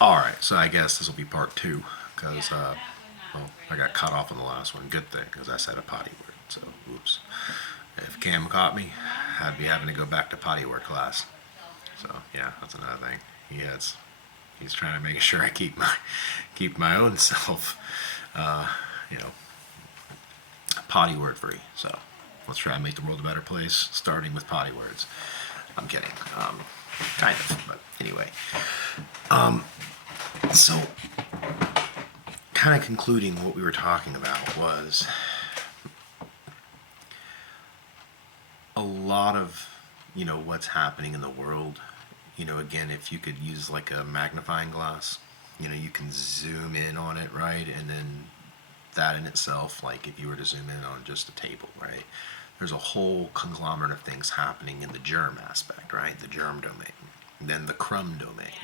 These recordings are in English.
All right, so I guess this will be part two because well, I got cut off on the last one. Good thing because I said a potty word. So, oops. If Cam caught me, I'd be having to go back to potty word class. So yeah, that's another thing. He's trying to make sure I keep my own self, you know, potty word free. So let's try and make the world a better place, starting with potty words. I'm kidding, kind of, but anyway. So kind of concluding what we were talking about was a lot of what's happening in the world. Again, if you could use like a magnifying glass, you can zoom in on it, right? And then that in itself, like if you were to zoom in on just a table, right, there's a whole conglomerate of things happening in the germ aspect, right? The germ domain, then the crumb domain,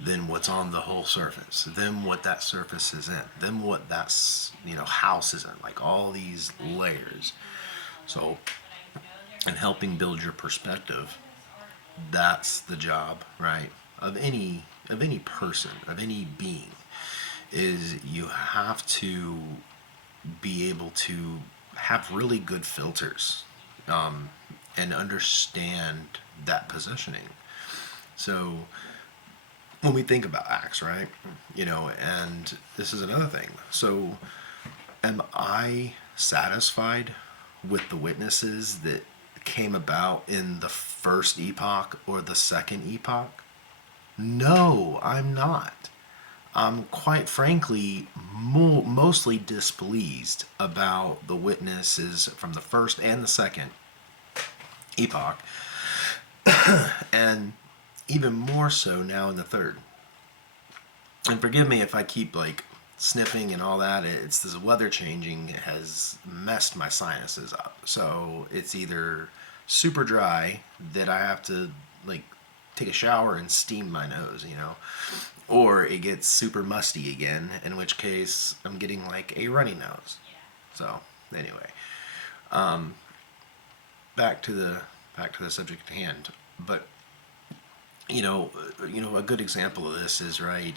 then what's on the whole surface, then what that surface is in, then what that's house is in, like all these layers. So, and helping build your perspective, that's the job, right, of any person, of any being, is you have to be able to have really good filters, and understand that positioning. So when we think about acts, right, and this is another thing. So am I satisfied with the witnesses that came about in the first epoch or the second epoch? No, I'm not. I'm quite frankly mostly displeased about the witnesses from the first and the second epoch, and even more so now in the third. And forgive me if I keep like sniffing and all that. It's this weather changing has messed my sinuses up. So it's either super dry that I have to like take a shower and steam my nose, or it gets super musty again, in which case I'm getting like a runny nose. So anyway, back to the subject at hand. But a good example of this is right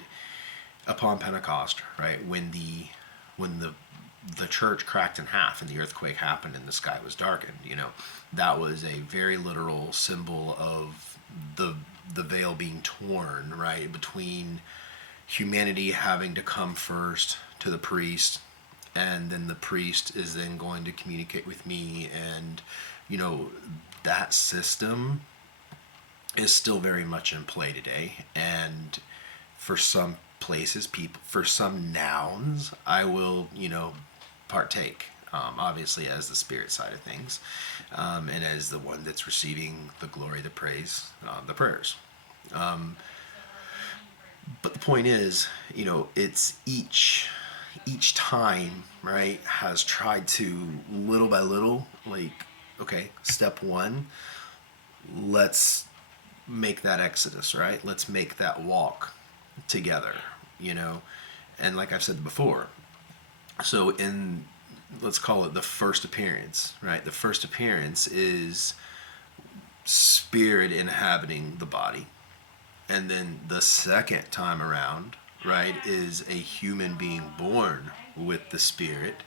upon Pentecost, right, when the church cracked in half and the earthquake happened and the sky was darkened. That was a very literal symbol of the veil being torn, right, between humanity having to come first to the priest, and then the priest is then going to communicate with me, and you know that system is still very much in play today. And for some places, people, for some nouns, I will, partake. Obviously, as the spirit side of things, and as the one that's receiving the glory, the praise, the prayers. But the point is, it's each time, right, has tried to little by little, like, okay, step one, let's make that exodus, right? Let's make that walk together, you know. And like I've said before, so in, let's call it the first appearance, right? The first appearance is spirit inhabiting the body. And then the second time around, right, is a human being born with the spirit.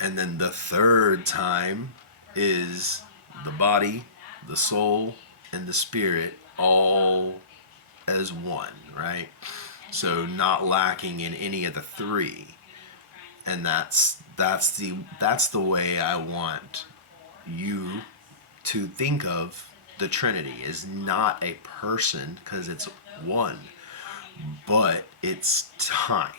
And then the third time is the body, the soul, and the spirit all as one, right? So not lacking in any of the three. And that's the way I want you to think of the Trinity, is not a person because it's one, but it's time.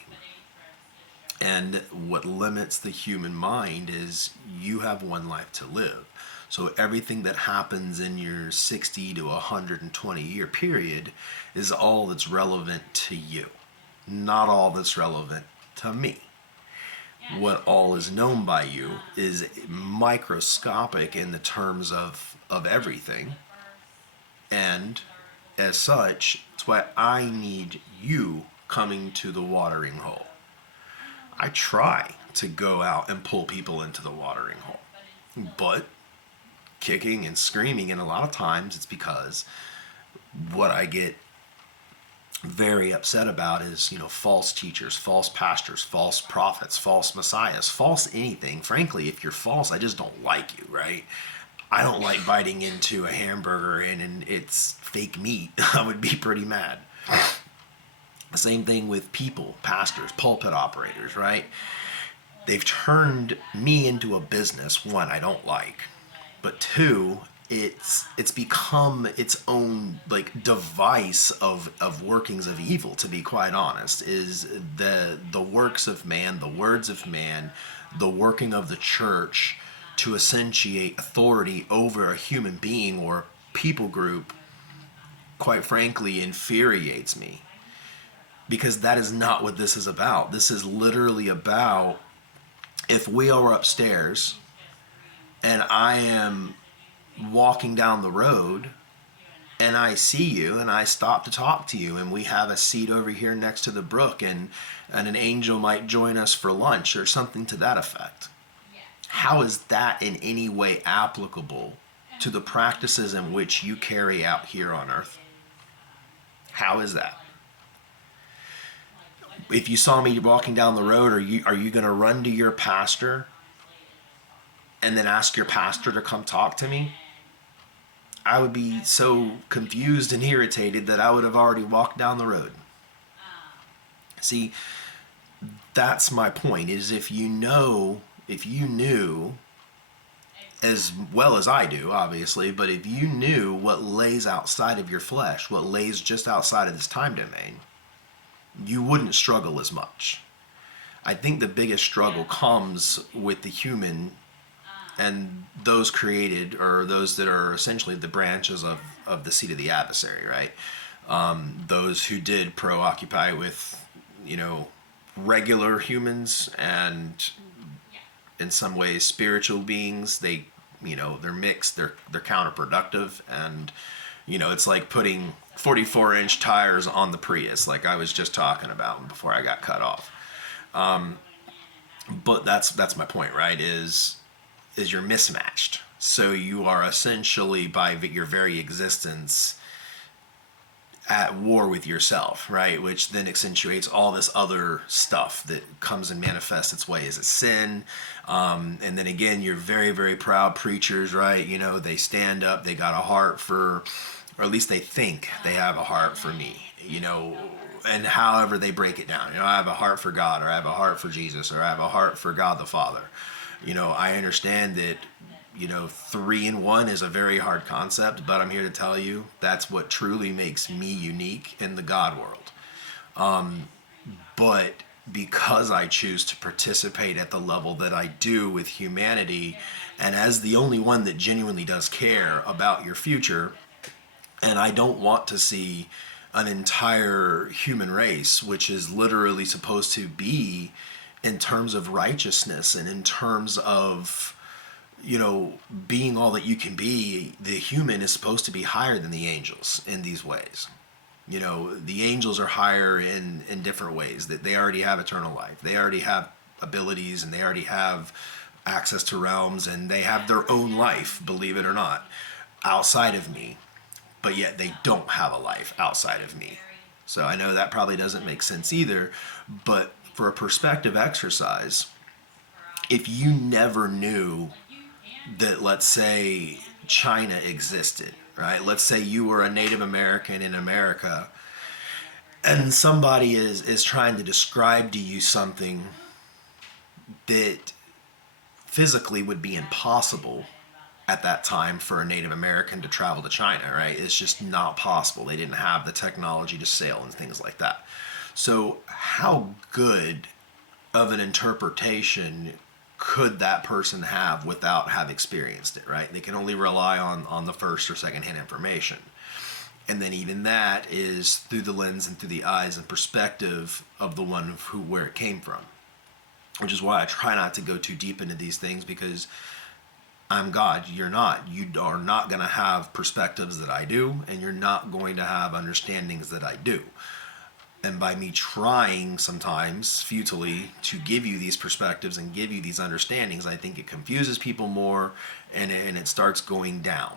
And what limits the human mind is you have one life to live. So everything that happens in your 60 to 120 year period is all that's relevant to you, not all that's relevant to me. What all is known by you is microscopic in the terms of everything. And as such, that's why I need you coming to the watering hole. I try to go out and pull people into the watering hole, but kicking and screaming, and a lot of times it's because what I get very upset about is, false teachers, false pastors, false prophets, false messiahs, false anything. Frankly, if you're false, I just don't like you, right? I don't like biting into a hamburger and it's fake meat. I would be pretty mad. The same thing with people, pastors, pulpit operators, right? They've turned me into a business, one, I don't like. But two, it's become its own like device of workings of evil, to be quite honest, is the works of man, the words of man, the working of the church to accentuate authority over a human being or people group, quite frankly, infuriates me, because that is not what this is about. This is literally about, if we are upstairs and I am walking down the road and I see you and I stop to talk to you and we have a seat over here next to the brook, and an angel might join us for lunch or something to that effect. How is that in any way applicable to the practices in which you carry out here on earth? How is that? If you saw me walking down the road, are you going to run to your pastor and then ask your pastor to come talk to me? I would be so confused and irritated that I would have already walked down the road. See, that's my point, is if you knew, as well as I do, obviously, but if you knew what lays outside of your flesh, what lays just outside of this time domain, you wouldn't struggle as much. I think the biggest struggle comes with the human and those created, or those that are essentially the branches of the seat of the adversary, right? Those who did preoccupy with, regular humans and in some ways spiritual beings. They're mixed, they're counterproductive, and it's like putting 44-inch tires on the Prius, like I was just talking about before I got cut off. But that's my point, right? Is you're mismatched. So you are essentially, by your very existence, at war with yourself, right? Which then accentuates all this other stuff that comes and manifests its way as a sin. And then again, you're very, very proud preachers, right? They stand up, they got a heart for, or at least they think they have a heart for me, and however they break it down. I have a heart for God, or I have a heart for Jesus, or I have a heart for God the Father. I understand that, 3 in 1 is a very hard concept, but I'm here to tell you that's what truly makes me unique in the God world. But because I choose to participate at the level that I do with humanity, and as the only one that genuinely does care about your future, and I don't want to see an entire human race, which is literally supposed to be in terms of righteousness and in terms of, being all that you can be, the human is supposed to be higher than the angels in these ways. The angels are higher in different ways, that they already have eternal life. They already have abilities, and they already have access to realms, and they have their own life, believe it or not, outside of me. But yet they don't have a life outside of me. So I know that probably doesn't make sense either, but for a perspective exercise, if you never knew that, let's say, China existed, right? Let's say you were a Native American in America, and somebody is trying to describe to you something that physically would be impossible at that time for a Native American to travel to China, right? It's just not possible. They didn't have the technology to sail and things like that. So how good of an interpretation could that person have without have experienced it, right? They can only rely on the first or second-hand information. And then even that is through the lens and through the eyes and perspective of the one where it came from. Which is why I try not to go too deep into these things, because I'm God, you're not. You are not going to have perspectives that I do, and you're not going to have understandings that I do. And by me trying sometimes futilely to give you these perspectives and give you these understandings, I think it confuses people more, and it starts going down.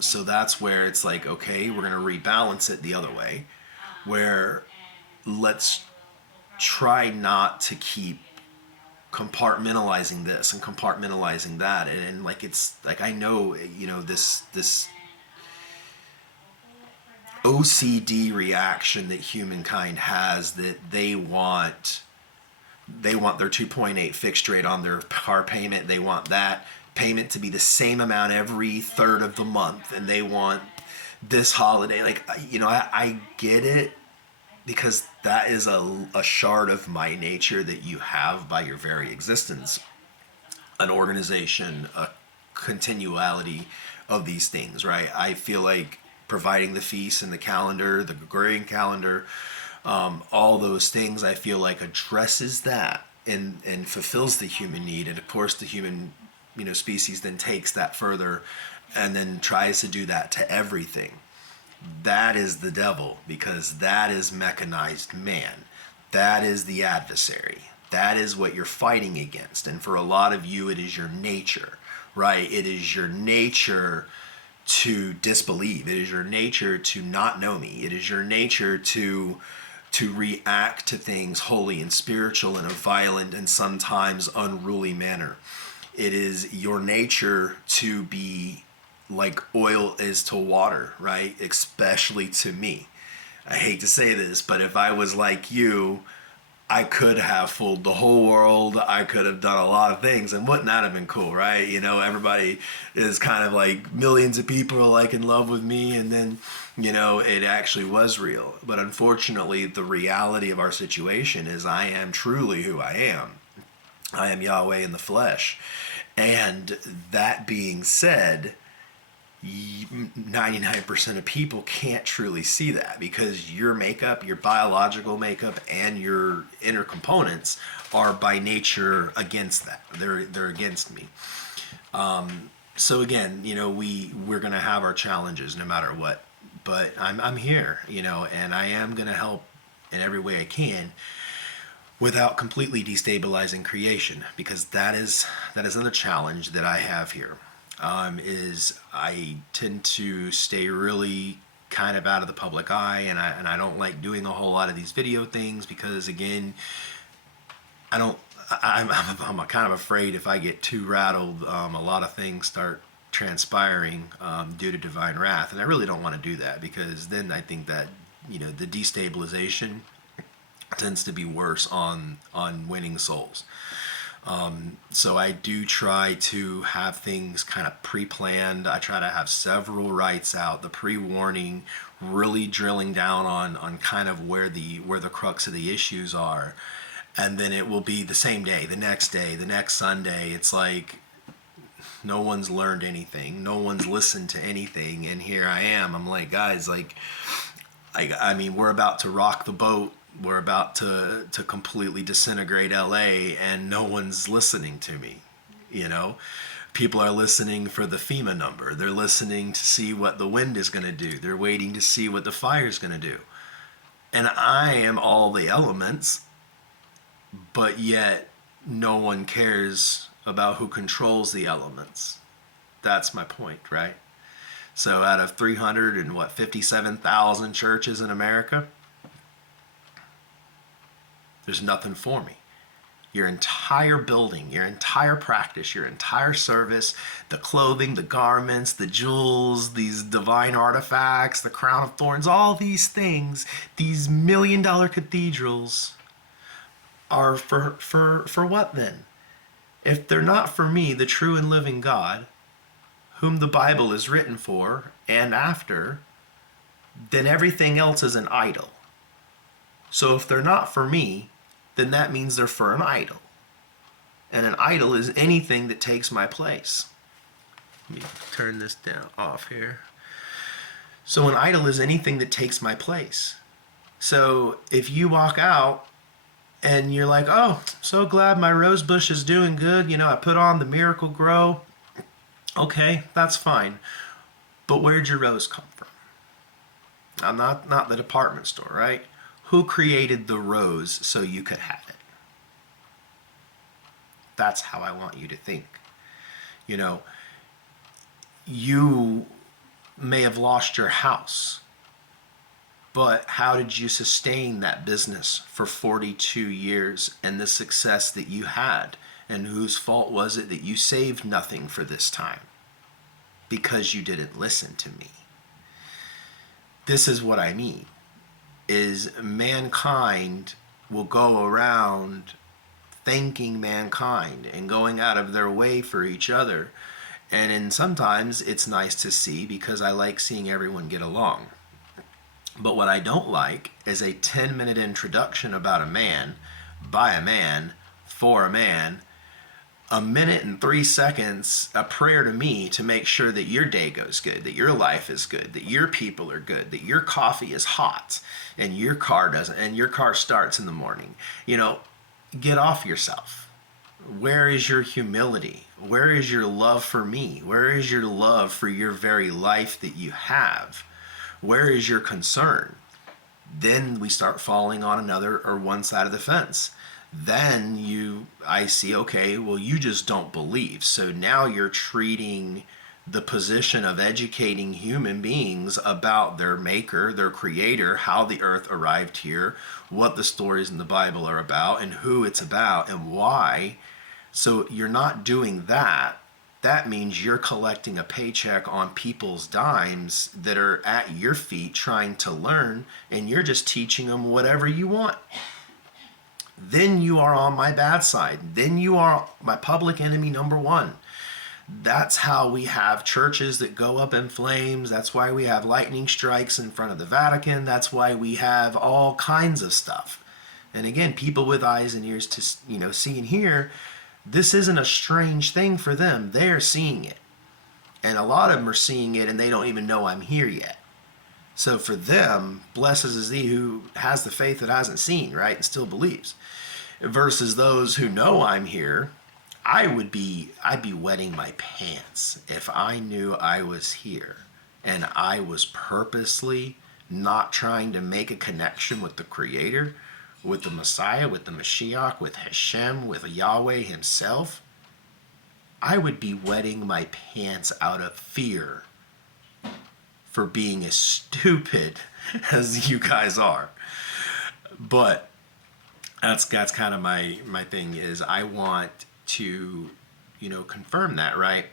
So that's where it's like, okay, we're going to rebalance it the other way. where let's try not to keep compartmentalizing this and compartmentalizing that, and like it's like I know, you know, this OCD reaction that humankind has, that they want their 2.8 fixed rate on their car payment. They want that payment to be the same amount every third of the month, and they want this holiday. Like, you know, I get it, because that is a shard of my nature that you have by your very existence. An organization, a continuality of these things, right? I feel like providing the feast and the calendar, the Gregorian calendar, all those things, I feel like addresses that and fulfills the human need. And of course, the human, you know, species then takes that further and then tries to do that to everything. That is the devil, because that is mechanized man. That is the adversary. That is what you're fighting against. And for a lot of you, it is your nature, right? It is your nature to disbelieve. It is your nature to not know me. It is your nature to react to things holy and spiritual in a violent and sometimes unruly manner. It is your nature to be like oil is to water, right? Especially to me. I hate to say this, but if I was like you, I could have fooled the whole world. I could have done a lot of things, and wouldn't that have been cool, right? You know, everybody is kind of like, millions of people are like in love with me, and then, you know, it actually was real. But unfortunately, the reality of our situation is I am truly who I am. I am Yahweh in the flesh. And that being said, 99% of people can't truly see that, because your makeup, your biological makeup, and your inner components are by nature against that. They're against me. So again, you know, we're gonna have our challenges no matter what. But I'm here, you know, and I am gonna help in every way I can, without completely destabilizing creation, because that is another challenge that I have here. Is I tend to stay really kind of out of the public eye, and I don't like doing a whole lot of these video things, because again, I don't I'm kind of afraid if I get too rattled, a lot of things start transpiring due to divine wrath, and I really don't want to do that, because then I think that, you know, the destabilization tends to be worse on winning souls. So I do try to have things kind of pre-planned. I try to have several rights out, the pre-warning, really drilling down on kind of where the crux of the issues are. And then it will be the same day, the next Sunday. It's like no one's learned anything. No one's listened to anything. And here I am. I'm like, guys, like, I mean, we're about to rock the boat. We're about to completely disintegrate LA, and no one's listening to me. You know, people are listening for the FEMA number. They're listening to see what the wind is going to do. They're waiting to see what the fire is going to do. And I am all the elements, but yet no one cares about who controls the elements. That's my point, right? So out of 357,000 churches in America, there's nothing for me. Your entire building, your entire practice, your entire service, the clothing, the garments, the jewels, these divine artifacts, the crown of thorns, all these things, these $1 million cathedrals are for what then? If they're not for me, the true and living God, whom the Bible is written for and after, then everything else is an idol. So if they're not for me, then that means they're for an idol. And an idol is anything that takes my place. Let me turn this down off here. So an idol is anything that takes my place. So if you walk out and you're like, oh, so glad my rose bush is doing good. You know, I put on the Miracle Grow. Okay, that's fine. But where'd your rose come from? I'm not the department store, right? Who created the rose so you could have it? That's how I want you to think. You know, you may have lost your house, But how did you sustain that business for 42 years and the success that you had? And whose fault was it that you saved nothing for this time? Because you didn't listen to me. This is what I mean, is mankind will go around thanking mankind and going out of their way for each other. And sometimes it's nice to see because I like seeing everyone get along. But what I don't like is a 10-minute introduction about a man, by a man, for a man, a minute and 3 seconds, a prayer to me to make sure that your day goes good, that your life is good, that your people are good, that your coffee is hot and your car doesn't, and your car starts in the morning. Get off yourself. Where is your humility? Where is your love for me? Where is your love for your very life that you have? Where is your concern? Then we start falling on another or one side of the fence. Then I see, okay, well, you just don't believe. So now you're treating the position of educating human beings about their maker, their creator, how the earth arrived here, what the stories in the Bible are about, and who it's about, and why. So you're not doing that. That means you're collecting a paycheck on people's dimes that are at your feet trying to learn, and you're just teaching them whatever you want. Then you are on my bad side. Then you are my public enemy number one. That's how we have churches that go up in flames. That's why we have lightning strikes in front of the Vatican. That's why we have all kinds of stuff. And again, people with eyes and ears to see and hear, this isn't a strange thing for them. They're seeing it. And a lot of them are seeing it and they don't even know I'm here yet. So for them, blessed is he who has the faith that hasn't seen, right, and still believes. Versus those who know I'm here, I'd be wetting my pants if I knew I was here and I was purposely not trying to make a connection with the Creator, with the Messiah, with the Mashiach, with Hashem, with Yahweh himself. I would be wetting my pants out of fear for being as stupid as you guys are. But that's kind of my thing, is I want to confirm that, right?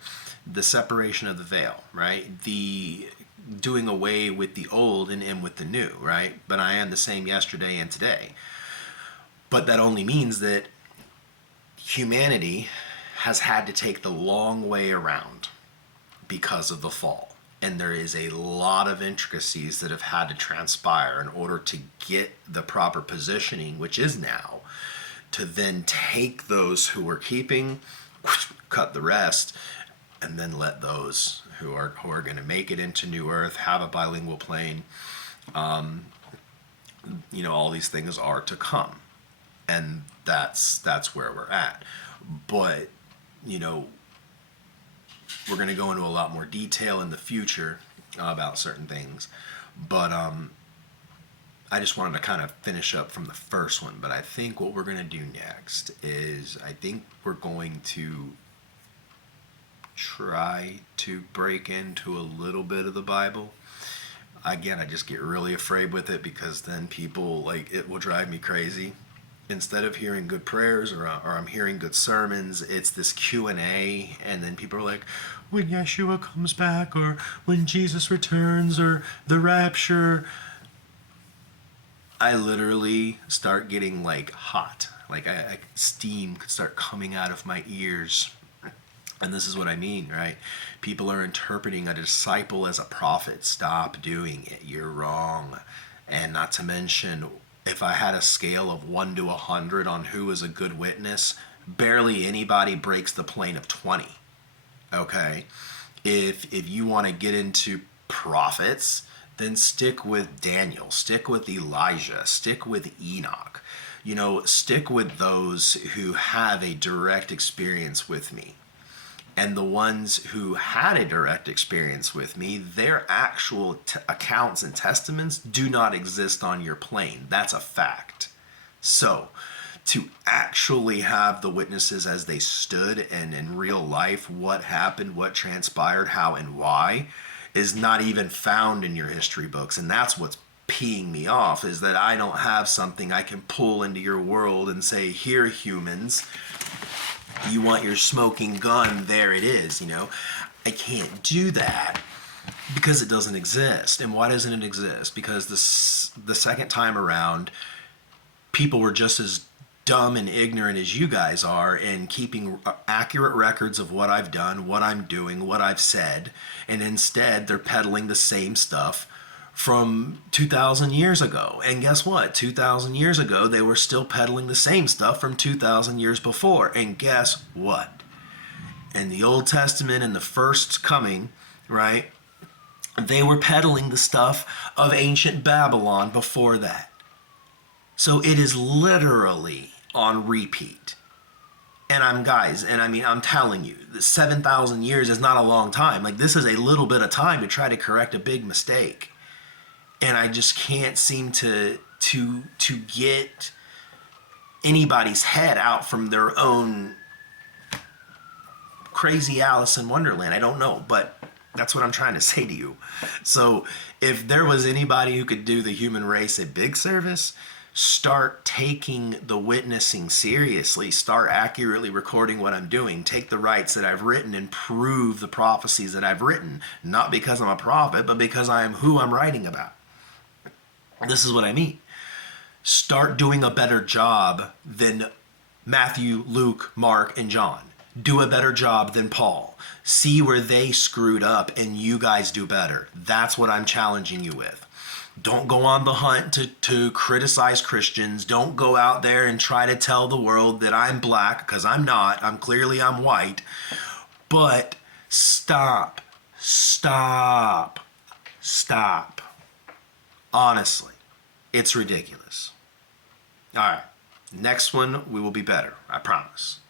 The separation of the veil, right? The doing away with the old and in with the new, right? But I am the same yesterday and today. But that only means that humanity has had to take the long way around because of the fall. And there is a lot of intricacies that have had to transpire in order to get the proper positioning, which is now, to then take those who are keeping, cut the rest, and then let those who are going to make it into New Earth, have a bilingual plane, all these things are to come. And that's where we're at. But, we're going to go into a lot more detail in the future about certain things. But I just wanted to kind of finish up from the first one. But I think what we're going to do next is I think we're going to try to break into a little bit of the Bible. Again, I just get really afraid with it because then people, it will drive me crazy. Instead of hearing good prayers or I'm hearing good sermons, it's this Q&A, and then people are like, when Yeshua comes back, or when Jesus returns, or the rapture. I literally start getting hot. Steam could start coming out of my ears. And this is what I mean, right? People are interpreting a disciple as a prophet. Stop doing it. You're wrong. And not to mention, if I had a scale of 1 to 100 on who is a good witness, barely anybody breaks the plane of 20. Okay? If you want to get into prophets, then stick with Daniel, stick with Elijah, stick with Enoch. Stick with those who have a direct experience with me. And the ones who had a direct experience with me, their actual accounts and testaments do not exist on your plane. That's a fact. So, to actually have the witnesses as they stood and in real life, what happened, what transpired, how and why, is not even found in your history books. And that's what's peeing me off, is that I don't have something I can pull into your world and say, here, humans, you want your smoking gun, there it is, you know. I can't do that because it doesn't exist. And why doesn't it exist? Because the second time around, people were just as dumb and ignorant as you guys are in keeping accurate records of what I've done, what I'm doing, what I've said, and instead they're peddling the same stuff from 2,000 years ago. And guess what? 2,000 years ago, they were still peddling the same stuff from 2,000 years before. And guess what? In the Old Testament and the first coming, right, they were peddling the stuff of ancient Babylon before that. So it is literally on repeat. And I'm telling you, the 7,000 years is not a long time. Like, this is a little bit of time to try to correct a big mistake. And I just can't seem to get anybody's head out from their own crazy Alice in Wonderland. I don't know, but that's what I'm trying to say to you. So if there was anybody who could do the human race a big service, start taking the witnessing seriously. Start accurately recording what I'm doing. Take the rights that I've written and prove the prophecies that I've written. Not because I'm a prophet, but because I am who I'm writing about. This is what I mean. Start doing a better job than Matthew, Luke, Mark, and John. Do a better job than Paul. See where they screwed up and you guys do better. That's what I'm challenging you with. Don't go on the hunt to criticize Christians. Don't go out there and try to tell the world that I'm black, because I'm not. I'm white. But stop. Honestly, it's ridiculous. All right. Next one, we will be better. I promise.